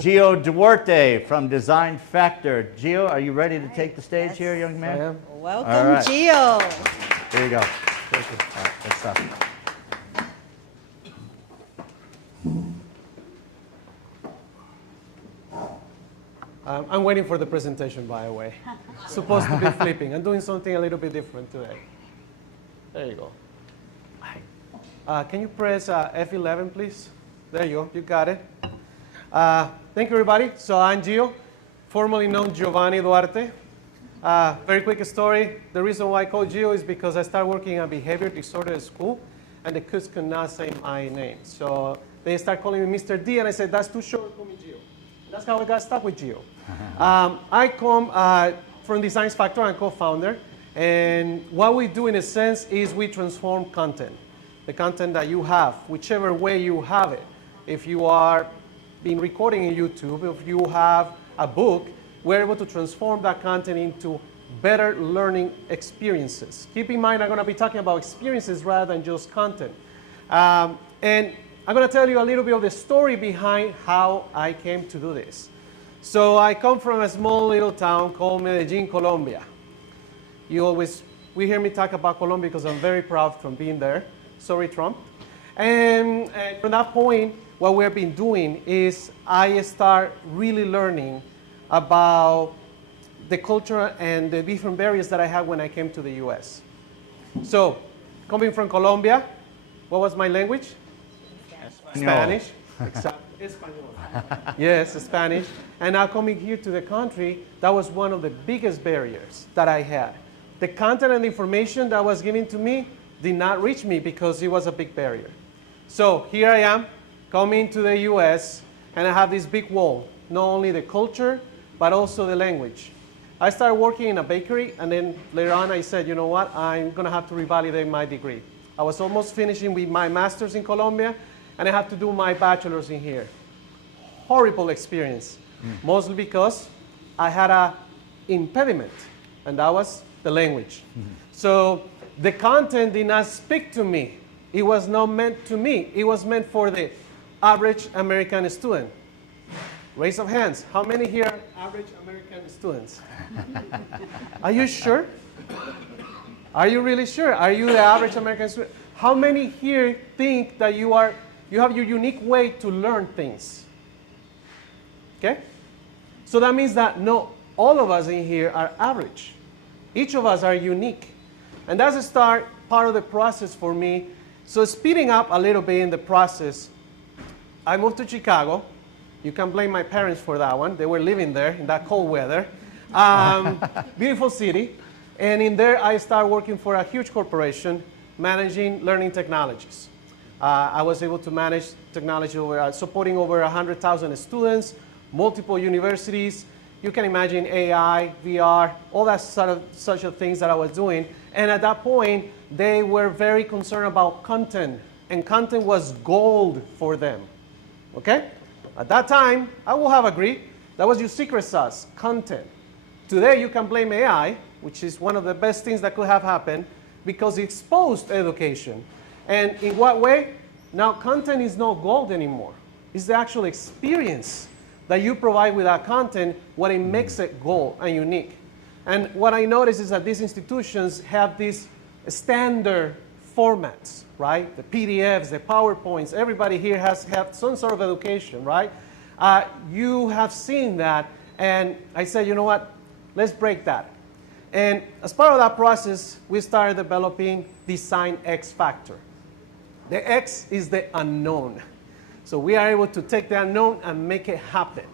Gio Duarte from Design Factor. Gio, are you ready to take the stage here, young man? I am. Welcome, right. Gio. There you go. Thank you. All right, let's start. I'm waiting for the presentation, by the way. Supposed to be flipping. I'm doing something a little bit different today. There you go. Can you press F11, please? There you go. You got it. Thank you, everybody. So I'm Gio, formerly known Giovanni Duarte. Very quick story. The reason why I call Gio is because I started working at behavior disorder school, and the kids could not say my name. So they start calling me Mr. D, and I said, that's too short, call me Gio. That's how I got stuck with Gio. I come from Design Factor. I'm co-founder. And what we do, in a sense, is we transform content. The content that you have, whichever way you have it. If you are been recording in YouTube, if you have a book, we're able to transform that content into better learning experiences. Keep in mind, I'm going to be talking about experiences rather than just content. And I'm going to tell you a little bit of the story behind how I came to do this. So I come from a small little town called Medellin, Colombia. We hear me talk about Colombia because I'm very proud from being there. Sorry, Trump. And from that point, what we've been doing is I start really learning about the culture and the different barriers that I had when I came to the US. So, coming from Colombia, what was my language? Spanish. Exactly. Espanol. Yes, Spanish. And now coming here to the country, that was one of the biggest barriers that I had. The content and information that was given to me did not reach me because it was a big barrier. So here I am, coming to the US, and I have this big wall, not only the culture, but also the language. I started working in a bakery, and then later on I said, you know what, I'm going to have to revalidate my degree. I was almost finishing with my master's in Colombia, and I had to do my bachelor's in here. Horrible experience, mostly because I had an impediment, and that was the language. So the content did not speak to me. It was not meant to me. It was meant for the average American student. Raise of hands. How many here are average American students? Are you sure? Are you really sure? Are you the average American student? How many here think that you have your unique way to learn things? Okay? So that means that not all of us in here are average. Each of us are unique. And that's the part of the process for me. So speeding up a little bit in the process, I moved to Chicago. You can blame my parents for that one. They were living there in that cold weather. Beautiful city. And in there, I started working for a huge corporation managing learning technologies. I was able to manage technology supporting over 100,000 students, multiple universities. You can imagine AI, VR, all that such of things that I was doing. And at that point, they were very concerned about content. And content was gold for them. Okay? At that time, I would have agreed. That was your secret sauce, content. Today, you can blame AI, which is one of the best things that could have happened, because it exposed education. And in what way? Now, content is not gold anymore. It's the actual experience that you provide with that content, what it makes it gold and unique. And what I noticed is that these institutions have these standard formats, right? The PDFs, the PowerPoints, everybody here has had some sort of education, right? You have seen that, and I said, you know what, let's break that. And as part of that process, we started developing Design X Factor. The X is the unknown. So we are able to take the unknown and make it happen.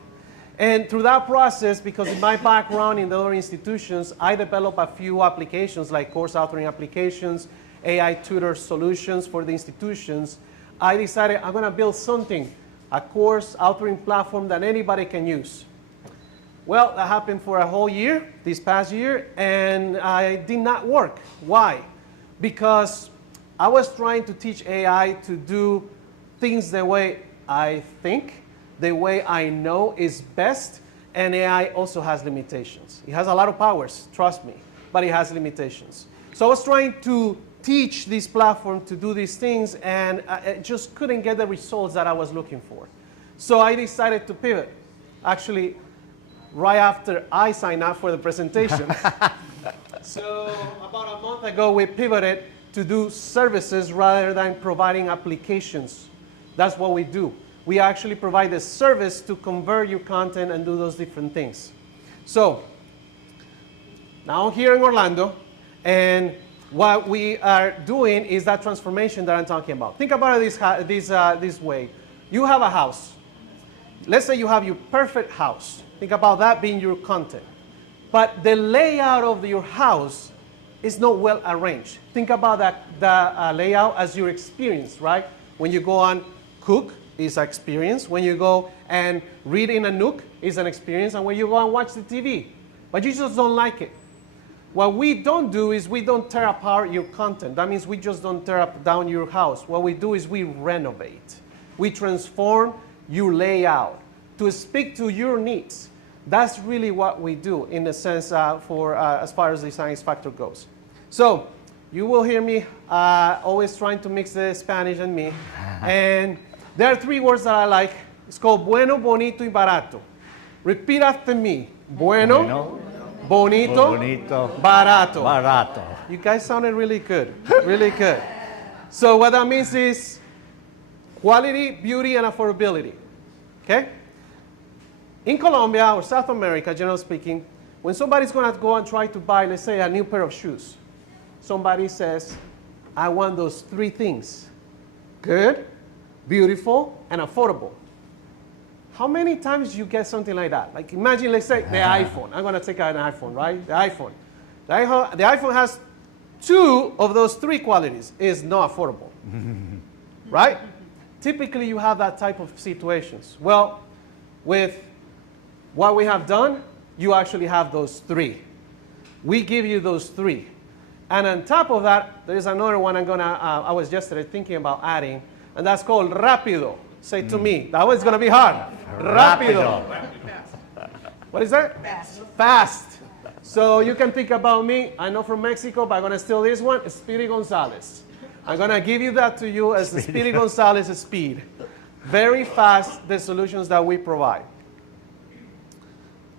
And through that process, because of my background in the other institutions, I developed a few applications like course authoring applications, AI tutor solutions for the institutions. I decided I'm going to build something, a course authoring platform that anybody can use. Well, that happened for a whole year, this past year, and I did not work. Why? Because I was trying to teach AI to do things the way I think, the way I know is best, and AI also has limitations. It has a lot of powers, trust me, but it has limitations. So I was trying to teach this platform to do these things, and I just couldn't get the results that I was looking for. So I decided to pivot. actually right after I signed up for the presentation. So about a month ago, we pivoted to do services rather than providing applications. That's what we do. We actually provide a service to convert your content and do those different things. So now I'm here in Orlando, and what we are doing is that transformation that I'm talking about. Think about it this way. You have a house. Let's say you have your perfect house. Think about that being your content. But the layout of your house is not well arranged. Think about the layout as your experience, right? When you go on cook, is an experience. When you go and read in a nook, is an experience. And when you go and watch the TV, but you just don't like it. What we don't do is we don't tear apart your content. That means we just don't tear down your house. What we do is we renovate. We transform your layout to speak to your needs. That's really what we do in a sense as far as Design X Factor goes. So you will hear me always trying to mix the Spanish and me. And there are three words that I like. It's called Bueno, Bonito, y Barato. Repeat after me. Bueno, Bonito, Barato. Barato. You guys sounded really good, really good. So what that means is quality, beauty, and affordability, okay? In Colombia or South America, generally speaking, when somebody's gonna go and try to buy, let's say, a new pair of shoes, somebody says, I want those three things: good, beautiful, and affordable. How many times you get something like that? Like imagine, let's say, the iPhone. I'm gonna take an iPhone, right? The iPhone. The iPhone has two of those three qualities. It's not affordable, right? Typically, you have that type of situations. Well, with what we have done, you actually have those three. We give you those three. And on top of that, there is another one I was yesterday thinking about adding, and that's called Rapido. Say to me, that one's gonna be hard. Rapido. What is that? Fast. Fast. So you can think about me. I know from Mexico, but I'm gonna steal this one. Speedy Gonzalez. I'm gonna give you that to you as the Speedy Gonzalez speed. Very fast, the solutions that we provide.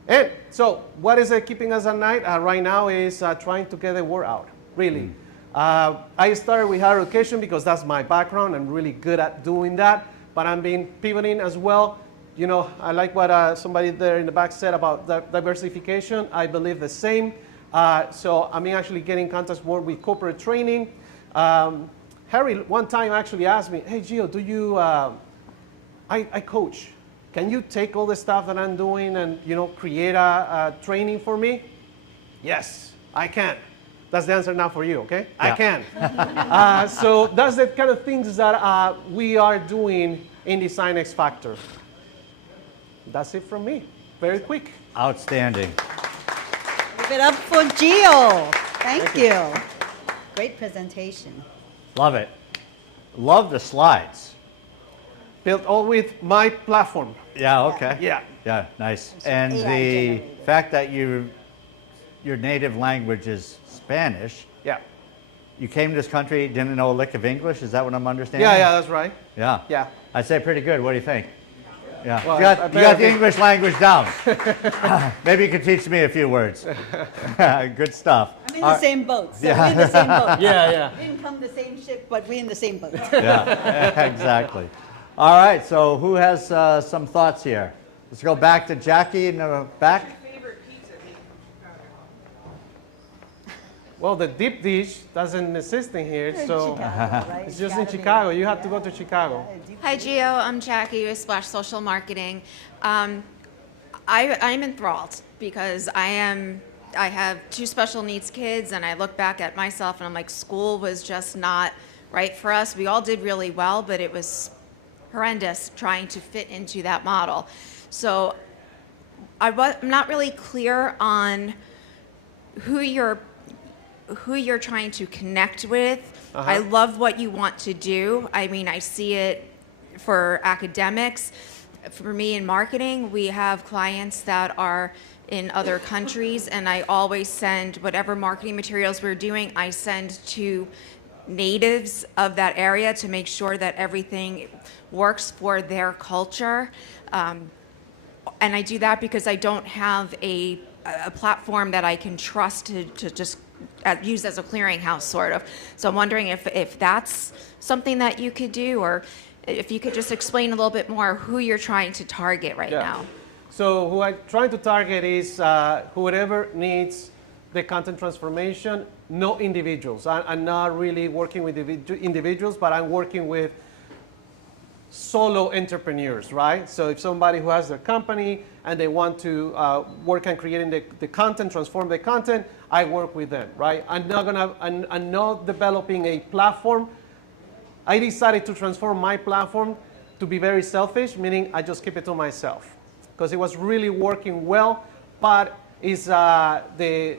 And so what is keeping us at night right now is trying to get the word out, really. I started with higher education because that's my background. I'm really good at doing that, but I'm been pivoting as well. You know, I like what somebody there in the back said about diversification. I believe the same. So I'm actually getting contact more with corporate training. Harry one time actually asked me, hey, Gio, do you, I coach. Can you take all the stuff that I'm doing and, you know, create a training for me? Yes, I can. That's the answer now for you, okay? Yeah. I can. So that's the kind of things that we are doing in Design X Factor. That's it from me. Very quick. Outstanding. Give it up for Gio. Thank you. Great presentation. Love it. Love the slides. Built all with my platform. Yeah, okay. Yeah. Yeah, nice. It's And AI the generated. fact that your native language is Spanish, Yeah. you came to this country, didn't know a lick of English, is that what I'm understanding? Yeah, that's right. Yeah. Yeah. I'd say pretty good. What do you think? Yeah. Well, you I got bet the English language down. Maybe you could teach me a few words. Good stuff. I'm in the same boat. So we're in the same boat. Yeah. We didn't come the same ship, but we're in the same boat. Yeah, exactly. All right, so who has some thoughts here? Let's go back to Jackie in the back. Favorite pizza in Chicago? Well, the deep dish doesn't exist in here, We're in so Chicago, right? it's just in gotta be- Chicago. You have to go to Chicago. Hi, Gio. I'm Jackie with Splash Social Marketing. I'm enthralled because I have two special needs kids, and I look back at myself and I'm like, school was just not right for us. We all did really well, but it was horrendous trying to fit into that model. So I'm not really clear on who you're trying to connect with. I love what you want to do. I mean, I see it for academics. For me in marketing, we have clients that are in other countries, and I always send whatever marketing materials we're doing, I send to natives of that area to make sure that everything works for their culture. And I do that because I don't have a platform that I can trust to just use as a clearinghouse, sort of. So I'm wondering if that's something that you could do, or if you could just explain a little bit more who you're trying to target right now. So who I'm trying to target is whoever needs the content transformation, no individuals. I'm not really working with individuals, but I'm working with solo entrepreneurs, right? So if somebody who has their company and they want to work on creating the content, transform the content, I work with them, right? I'm not developing a platform. I decided to transform my platform to be very selfish, meaning I just keep it to myself, because it was really working well, but it's the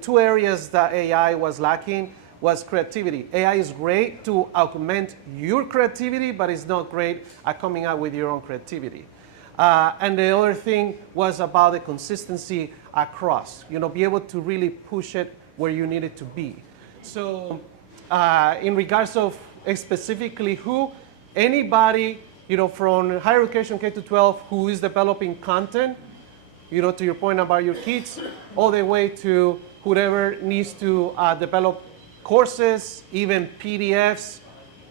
two areas that AI was lacking was creativity. AI is great to augment your creativity, but it's not great at coming out with your own creativity. And the other thing was about the consistency across, be able to really push it where you need it to be. So in regards of specifically anybody, from higher education K-12 who is developing content, to your point about your kids, all the way to whoever needs to develop courses, even PDFs,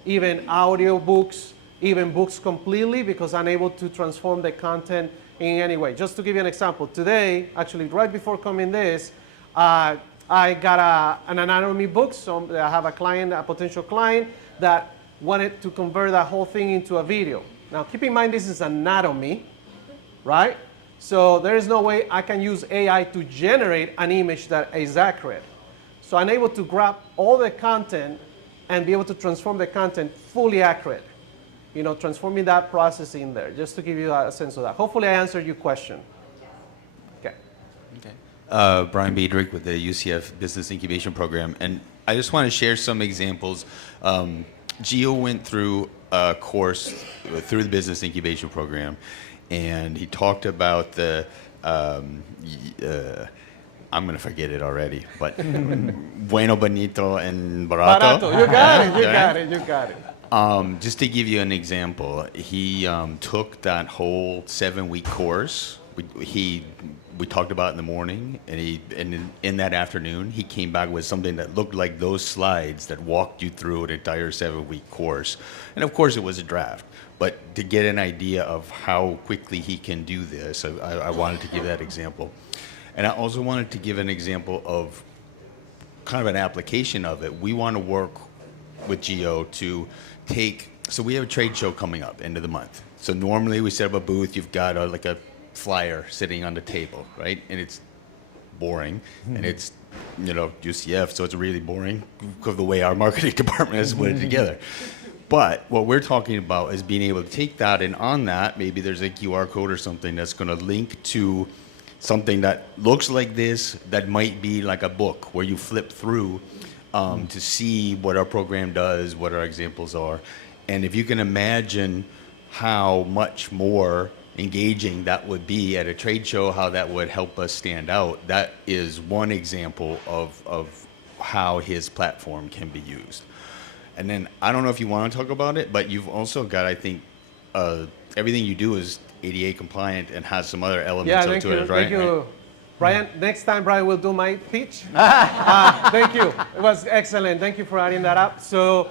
even audio books, even books completely, because I'm able to transform the content in any way. Just to give you an example, today, actually right before coming this, I got an anatomy book. So I have a potential client that wanted to convert that whole thing into a video. Now keep in mind this is anatomy, right? So there is no way I can use AI to generate an image that is accurate. So I'm able to grab all the content and be able to transform the content fully accurate. Transforming that process in there, just to give you a sense of that. Hopefully I answered your question. Okay. Brian Biedrich with the UCF Business Incubation Program. And I just want to share some examples. Gio went through a course through the Business Incubation Program, and he talked about the, I'm going to forget it already, but Bueno, Bonito, and Barato. You got it. Just to give you an example, he took that whole 7-week course. We talked about it in the morning, and in that afternoon, he came back with something that looked like those slides that walked you through an entire 7-week course. And of course, it was a draft. But to get an idea of how quickly he can do this, I wanted to give that example. And I also wanted to give an example of kind of an application of it. We want to work with Gio to so we have a trade show coming up end of the month. So normally we set up a booth, you've got like a flyer sitting on the table, right? And it's boring, and it's, UCF, so it's really boring because of the way our marketing department has put it together. But what we're talking about is being able to take that, and on that, maybe there's a QR code or something that's going to link to something that looks like this, that might be like a book where you flip through to see what our program does, what our examples are. And if you can imagine how much more engaging that would be at a trade show, how that would help us stand out, that is one example of how his platform can be used. And then, I don't know if you want to talk about it, but you've also got, I think, everything you do is ADA compliant and has some other elements to it, right? Thank you. Brian, next time Brian will do my pitch. Thank you. It was excellent. Thank you for adding that up. So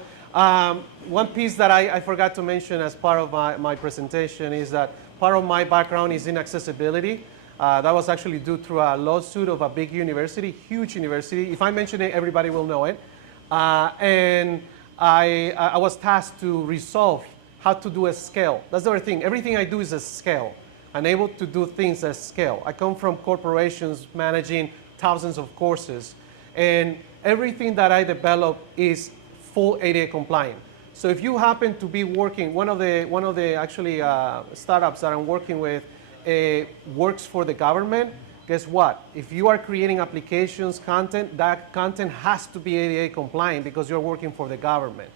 one piece that I forgot to mention as part of my presentation is that part of my background is in accessibility. That was actually due through a lawsuit of a big university, huge university. If I mention it, everybody will know it. And I was tasked to resolve how to do a scale. That's the other thing. Everything I do is a scale. I'm able to do things at scale. I come from corporations managing thousands of courses, and everything that I develop is full ADA compliant. So if you happen to be working, one of the actually startups that I'm working with works for the government, guess what? If you are creating applications, content, that content has to be ADA compliant because you're working for the government.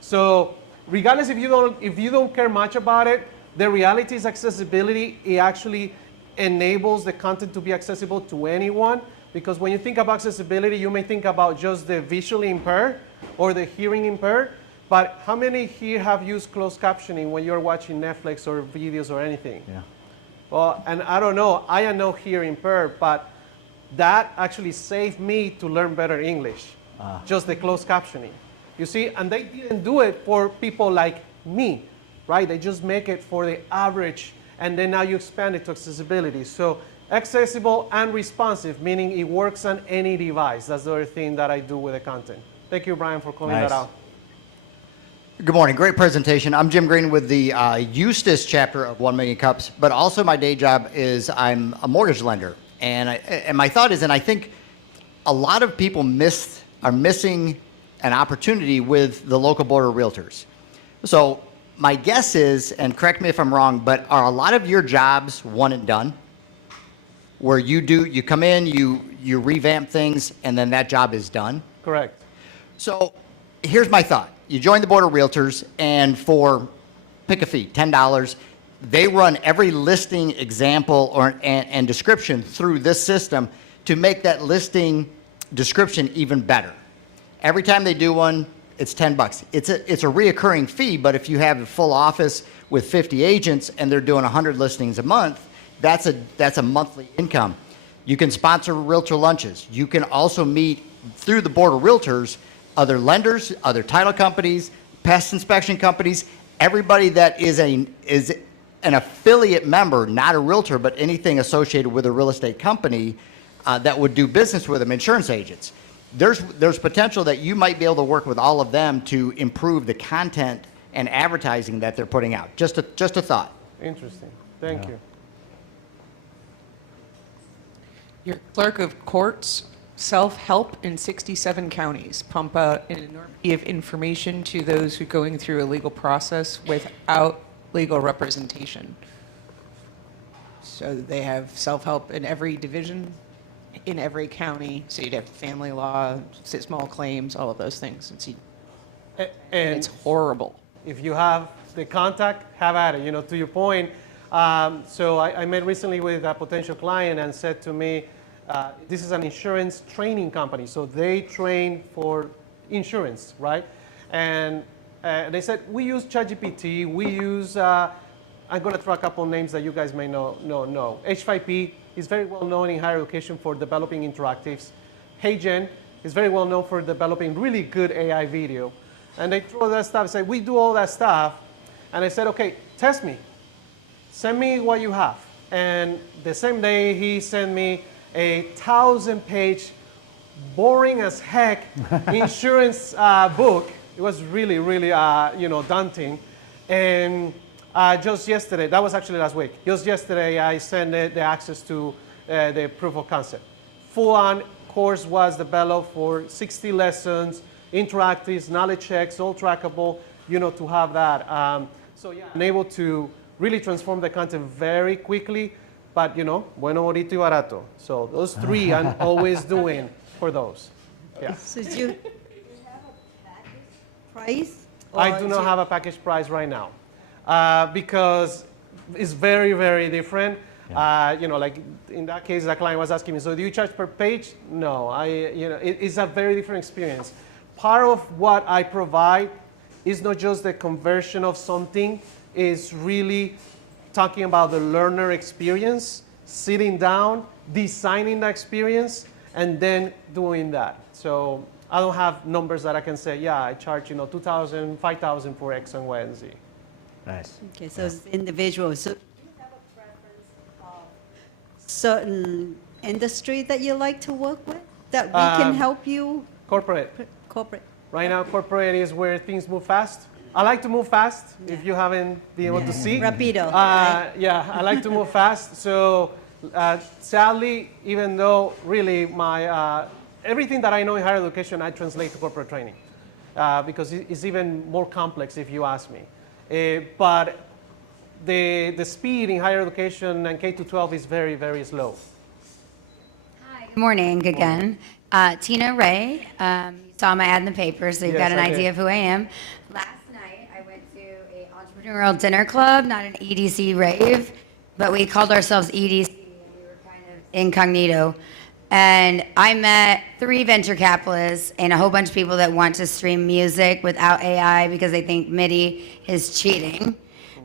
So regardless if you don't care much about it, the reality is accessibility. It actually enables the content to be accessible to anyone, because when you think about accessibility, you may think about just the visually impaired or the hearing impaired, but how many here have used closed captioning when you're watching Netflix or videos or anything? Yeah. Well, and I don't know, I am not hearing impaired, but that actually saved me to learn better English, just the closed captioning. You see, and they didn't do it for people like me, right? They just make it for the average, and then now you expand it to accessibility. So accessible and responsive, meaning it works on any device. That's the other thing that I do with the content. Thank you, Brian, for calling Nice. that out. Good morning. Great presentation. I'm Jim Green with the Eustis chapter of 1 Million Cups, but also my day job is I'm a mortgage lender. And my thought is, and I think a lot of people are missing an opportunity with the local Board of Realtors. So my guess is, and correct me if I'm wrong, but are a lot of your jobs one and done? Where you come in, you revamp things, and then that job is done? Correct. So here's my thought. You join the Board of Realtors, and for, pick a fee, $10, they run every listing example and description through this system to make that listing description even better. Every time they do one, it's $10. It's a reoccurring fee, but if you have a full office with 50 agents and they're doing 100 listings a month, that's a monthly income. You can sponsor realtor lunches. You can also meet through the Board of Realtors other lenders, other title companies, pest inspection companies, everybody that is an affiliate member, not a realtor, but anything associated with a real estate company that would do business with them, insurance agents. There's potential that you might be able to work with all of them to improve the content and advertising that they're putting out. Just a thought. Interesting. Thank you. Your clerk of courts self-help in 67 counties pump out an enormity of information to those who are going through a legal process without legal representation. So they have self-help in every division, in every county. So you'd have family law, small claims, all of those things. And it's horrible. If you have the contact, have at it. You know, to your point, so I met recently with a potential client and said to me, this is an insurance training company, so they train for insurance, right? And they said, we use ChatGPT, we use, I'm going to throw a couple names that you guys may know. H5P is very well known in higher education for developing interactives. HeyGen is very well known for developing really good AI video. And they throw that stuff and say, we do all that stuff. And I said, okay, test me. Send me what you have. And the same day, he sent me a 1,000-page, boring as heck insurance book. It was really, really, daunting. And just yesterday, that was actually last week. Just yesterday, I sent the access to the proof of concept. Full-on course was developed for 60 lessons, interactives, knowledge checks, all trackable. To have that. So yeah, I'm able to really transform the content very quickly. But, Bueno, Bonito, y Barato. So those three I'm always doing for those. Yeah. So do you have a package price? I do not have a package price right now because it's very, very different. Yeah. Like in that case, the client was asking me, so do you charge per page? No, it's a very different experience. Part of what I provide is not just the conversion of something, it's really talking about the learner experience, sitting down, designing the experience, and then doing that. So I don't have numbers that I can say, yeah, I charge, $2,000, $5,000 for X and Y and Z. Nice. Okay, so it's individual. So do you have a preference of certain industry that you like to work with that we can help you? Corporate. Corporate. Right now, corporate is where things move fast. I like to move fast, if you haven't been able to see. Rapido. Yeah, I like to move fast. So sadly, even though really my everything that I know in higher education, I translate to corporate training because it's even more complex if you ask me. But the speed in higher education and K-12 is very, very slow. Hi, good morning again. Tina Ray, you saw my ad in the paper, so you've Yes, got an I idea did. of who I am. Last night, I went to an entrepreneurial dinner club, not an EDC rave, but we called ourselves EDC, and we were kind of incognito. And I met 3 venture capitalists and a whole bunch of people that want to stream music without AI because they think MIDI is cheating.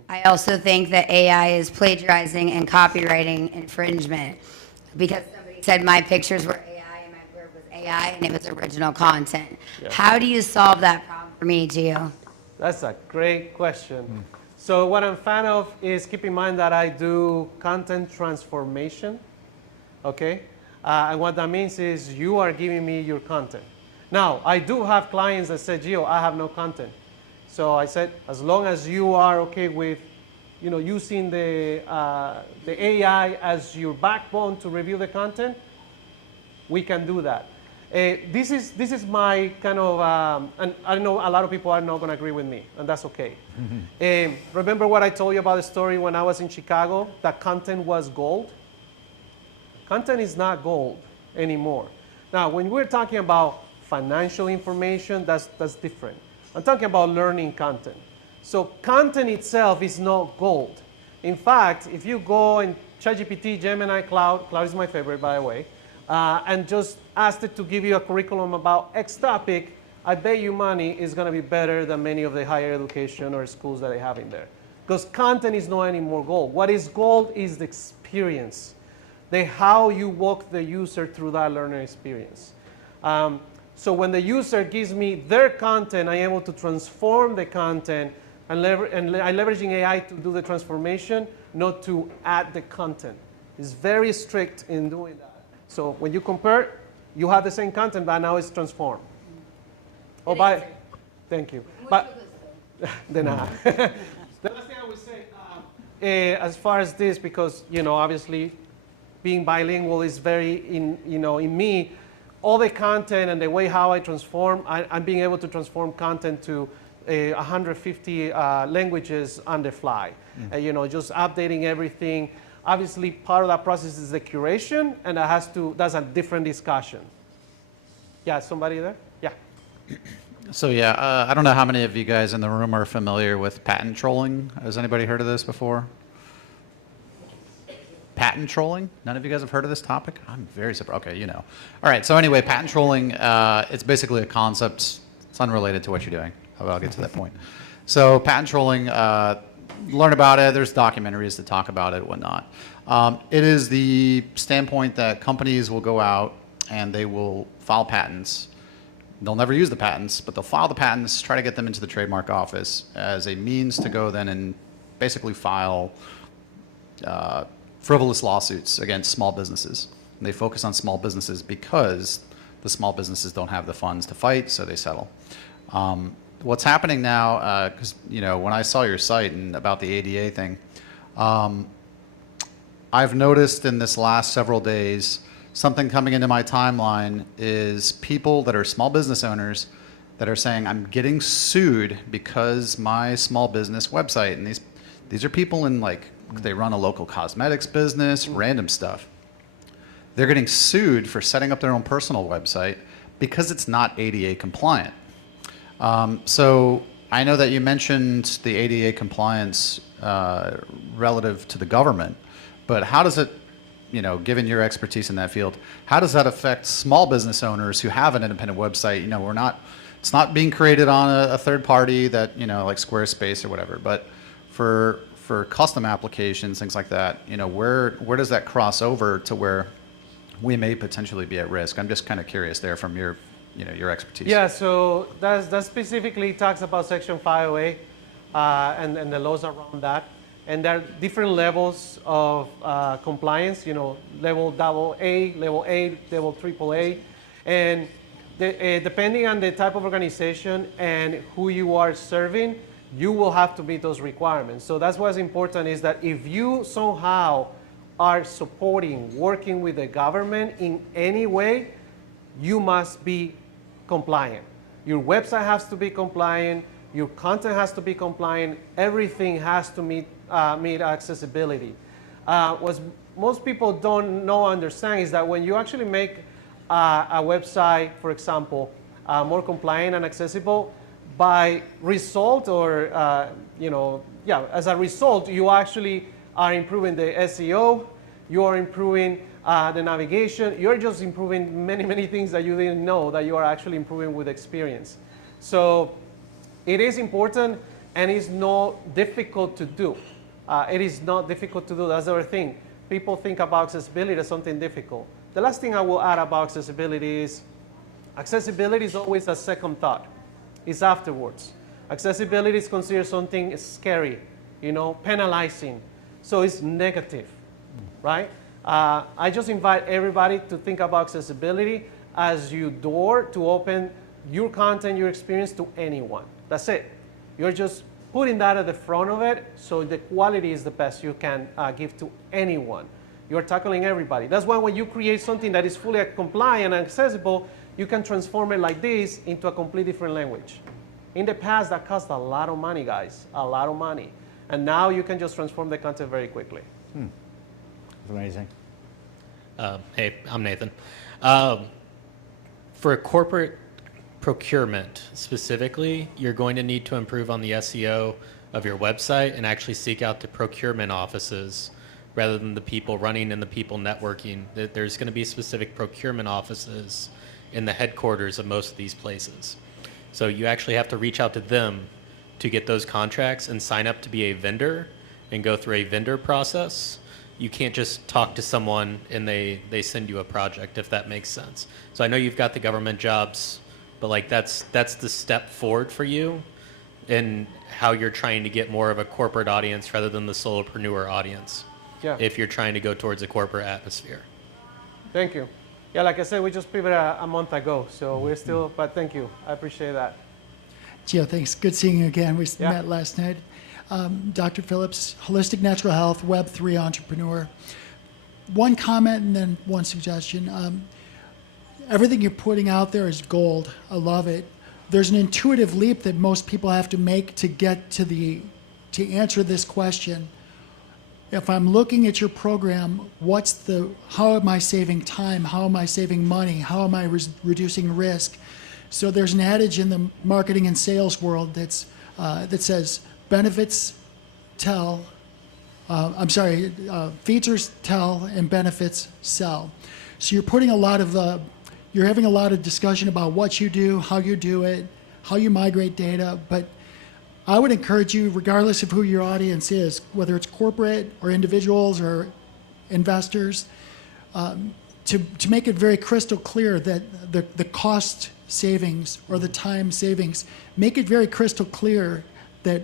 I also think that AI is plagiarizing and copywriting infringement because somebody said my pictures were AI and my work was AI and it was original content. How do you solve that problem for me, Gio? That's a great question. So what I'm a fan of is keep in mind that I do content transformation, okay? And what that means is you are giving me your content. Now, I do have clients that said, Gio, I have no content. So I said, as long as you are okay with, using the AI as your backbone to review the content, we can do that. This is my kind of, and I know a lot of people are not going to agree with me, and that's okay. Remember what I told you about the story when I was in Chicago, that content was gold? Content is not gold anymore. Now, when we're talking about financial information, that's different. I'm talking about learning content. So content itself is not gold. In fact, if you go in ChatGPT, Gemini, Cloud is my favorite, by the way, and just ask it to give you a curriculum about X topic, I bet you money is going to be better than many of the higher education or schools that they have in there. Because content is not anymore gold. What is gold is the experience, how you walk the user through that learner experience. So when the user gives me their content, I'm able to transform the content and I'm leveraging AI to do the transformation, not to add the content. It's very strict in doing that. So when you compare, you have the same content, but now it's transformed. Thank you. But the last thing I would say, as far as this, because obviously being bilingual is very in me. All the content and the way how I transform, I'm being able to transform content to 150 languages on the fly. Just updating everything. Obviously, part of that process is the curation, and that's a different discussion. Yeah, somebody there? Yeah. So yeah, I don't know how many of you guys in the room are familiar with patent trolling. Has anybody heard of this before? Patent trolling? None of you guys have heard of this topic? I'm very surprised. Okay, All right, so anyway, patent trolling, it's basically a concept. It's unrelated to what you're doing. I'll get to that point. So patent trolling, learn about it. There's documentaries that talk about it, whatnot. It is the standpoint that companies will go out and they will file patents. They'll never use the patents, but they'll file the patents, try to get them into the trademark office as a means to go then and basically file frivolous lawsuits against small businesses. And they focus on small businesses because the small businesses don't have the funds to fight, so they settle. What's happening now, because when I saw your site and about the ADA thing, I've noticed in this last several days something coming into my timeline is people that are small business owners that are saying, I'm getting sued because my small business website, and these are people in they run a local cosmetics business, random stuff. They're getting sued for setting up their own personal website because it's not ADA compliant. So I know that you mentioned the ADA compliance relative to the government, but how does it, given your expertise in that field, how does that affect small business owners who have an independent website? It's not being created on a third party that, like Squarespace or whatever, but for custom applications, things like that, where does that cross over to where we may potentially be at risk? I'm just kind of curious there from your expertise. Yeah, so that specifically talks about Section 508 and the laws around that. And there are different levels of compliance, level AA, level A, level AAA. And depending on the type of organization and who you are serving, you will have to meet those requirements. So that's what's important is that if you somehow are supporting, working with the government in any way, you must be compliant. Your website has to be compliant, your content has to be compliant, everything has to meet accessibility. What most people don't know or understand is that when you actually make a website, for example, more compliant and accessible, by result or, as a result, you actually are improving the SEO, you are improving the navigation, you're just improving many, many things that you didn't know that you are actually improving with experience. So it is important. and it's not difficult to do. It is not difficult to do. That's the other thing. People think about accessibility as something difficult. The last thing I will add about accessibility is always a second thought. It's afterwards. Accessibility is considered something scary, penalizing. So it's negative, right? I just invite everybody to think about accessibility as your door to open your content, your experience to anyone. That's it. You're just putting that at the front of it so the quality is the best you can give to anyone. You're tackling everybody. That's why when you create something that is fully compliant and accessible, you can transform it like this into a completely different language. In the past, that cost a lot of money, guys, a lot of money. And now you can just transform the content very quickly. It's amazing. Hey, I'm Nathan. For corporate procurement specifically, you're going to need to improve on the SEO of your website and actually seek out the procurement offices rather than the people running and the people networking. There's going to be specific procurement offices in the headquarters of most of these places. So you actually have to reach out to them to get those contracts and sign up to be a vendor and go through a vendor process. You can't just talk to someone and they send you a project, if that makes sense. So I know you've got the government jobs, but like that's the step forward for you in how you're trying to get more of a corporate audience rather than the solopreneur audience. Yeah. If you're trying to go towards a corporate atmosphere. Thank you. Yeah, like I said, we just pivoted a month ago, so we're still, but thank you. I appreciate that. Gio, thanks. Good seeing you again. We Yeah. met last night. Dr. Phillips, Holistic Natural Health, Web3 entrepreneur. One comment and then one suggestion. Everything you're putting out there is gold. I love it. There's an intuitive leap that most people have to make to get to answer this question. If I'm looking at your program, how am I saving time? How am I saving money? How am I reducing risk? So there's an adage in the marketing and sales world that says features tell and benefits sell. So you're having a lot of discussion about what you do, how you do it, how you migrate data, but I would encourage you, regardless of who your audience is, whether it's corporate or individuals or investors, to make it very crystal clear that the cost savings or the time savings, make it very crystal clear that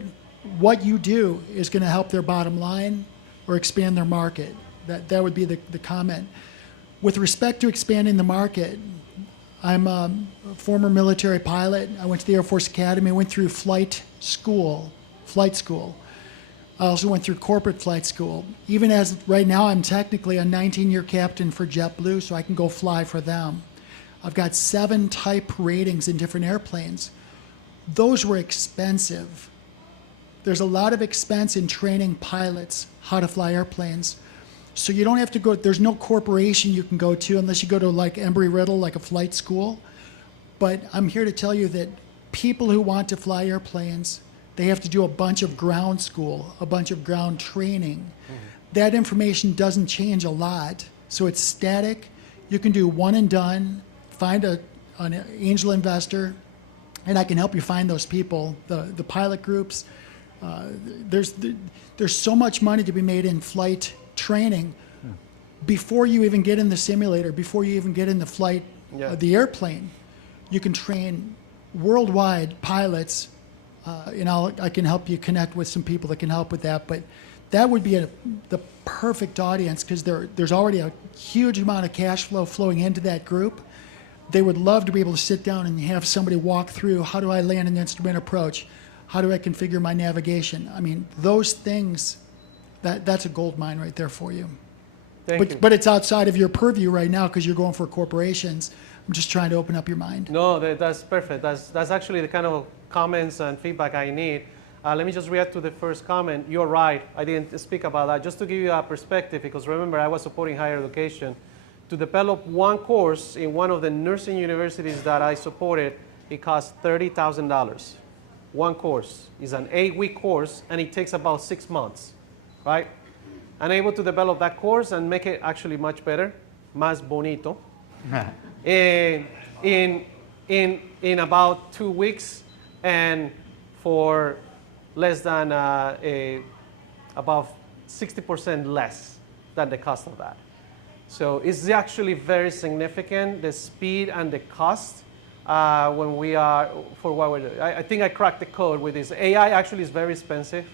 what you do is going to help their bottom line or expand their market. That would be the comment. With respect to expanding the market, I'm a former military pilot. I went to the Air Force Academy, went through flight school. I also went through corporate flight school. Even as right now, I'm technically a 19-year captain for JetBlue, so I can go fly for them. I've got 7 type ratings in different airplanes. Those were expensive. There's a lot of expense in training pilots how to fly airplanes. So you don't have to go, there's no corporation you can go to unless you go to like Embry-Riddle, like a flight school. But I'm here to tell you that people who want to fly airplanes, they have to do a bunch of ground school, a bunch of ground training. Mm-hmm. That information doesn't change a lot, so it's static. You can do one and done, find an angel investor, and I can help you find those people, the pilot groups. There's so much money to be made in flight training before you even get in the simulator, before you even get in the flight, the airplane. You can train worldwide pilots, and I can help you connect with some people that can help with that. But that would be the perfect audience because there's already a huge amount of cash flow flowing into that group. They would love to be able to sit down and have somebody walk through, how do I land an instrument approach? How do I configure my navigation? I mean, those things, that's a gold mine right there for you. Thank you. But it's outside of your purview right now because you're going for corporations. I'm just trying to open up your mind. No, that's perfect. That's actually the kind of comments and feedback I need. Let me just react to the first comment. You're right. I didn't speak about that. Just to give you a perspective, because remember, I was supporting higher education. To develop one course in one of the nursing universities that I supported, it cost $30,000. One course is an 8-week course, and it takes about 6 months, right? I'm able to develop that course and make it actually much better, más bonito, in about 2 weeks, and for less than about 60% less than the cost of that. So it's actually very significant, the speed and the cost when we are, for what we're doing. I think I cracked the code with this. AI actually is very expensive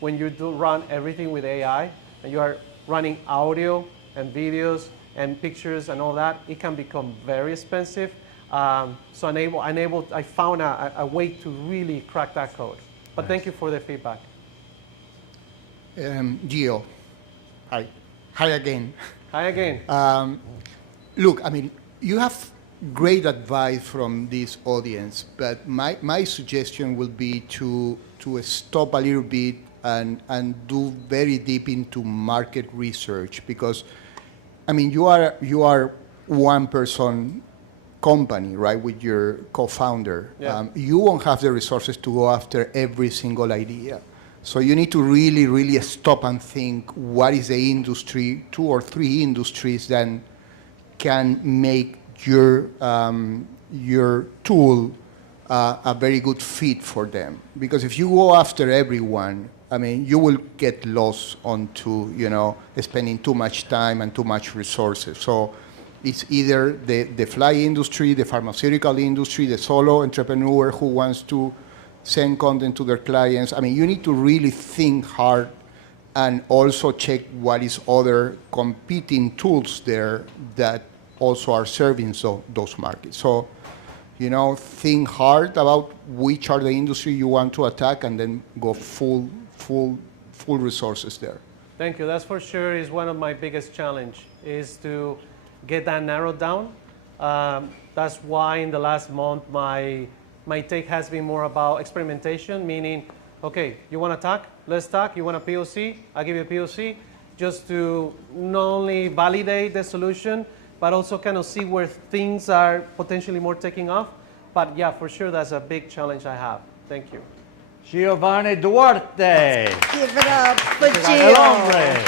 when you do run everything with AI, and you are running audio and videos and pictures and all that. It can become very expensive. So I found a way to really crack that code. But thank you for the feedback. Gio, hi. Hi again. Hi again. Look, I mean, you have great advice from this audience, but my suggestion will be to stop a little bit and do very deep into market research, because, I mean, you are one person company, right, with your co-founder. Yeah. You won't have the resources to go after every single idea. So you need to really, really stop and think, what is the industry, 2 or 3 industries that can make your tool a very good fit for them. Because if you go after everyone, I mean, you will get lost onto, spending too much time and too much resources. So it's either the fly industry, the pharmaceutical industry, the solo entrepreneur who wants to send content to their clients. I mean, you need to really think hard and also check what is other competing tools there that also are serving those markets. So, think hard about which are the industry you want to attack, and then go full resources there. Thank you. That's for sure is one of my biggest challenge, is to get that narrowed down. That's why in the last month my take has been more about experimentation, meaning, okay, you want to talk? Let's talk. You want a POC? I'll give you a POC, just to not only validate the solution, but also kind of see where things are potentially more taking off. But yeah, for sure, that's a big challenge I have. Thank you. Giovanni Duarte. Give it up for El Gio. hombre.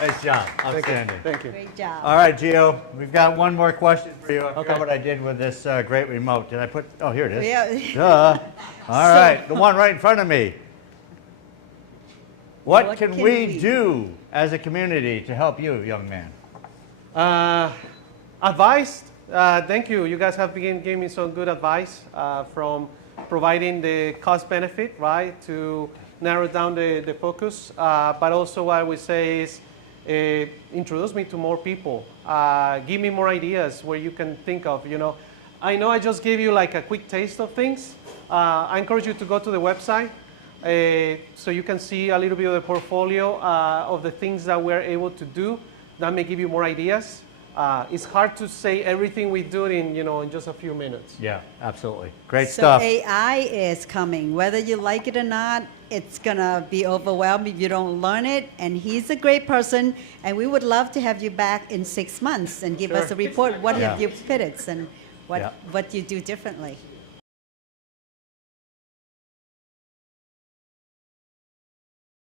Nice job. Outstanding. Thank you. Great job. All right, Gio, we've got one more question for you. I forgot Okay. what I did with this great remote. Did I put, oh, here it is. Yeah. Duh. All right, the one right in front of me. What can we do as a community to help you, young man? Advice, thank you. You guys have gave me some good advice from providing the cost benefit, right, to narrow down the focus. But also what I would say is introduce me to more people. Give me more ideas where you can think of, I know I just gave you like a quick taste of things. I encourage you to go to the website so you can see a little bit of the portfolio of the things that we're able to do. That may give you more ideas. It's hard to say everything we do in just a few minutes. Yeah, absolutely. Great So stuff. AI is coming. Whether you like it or not, it's going to be overwhelmed if you don't learn it. And he's a great person. And we would love to have you back in 6 months and give us a report. What have you pivoted and what you do differently.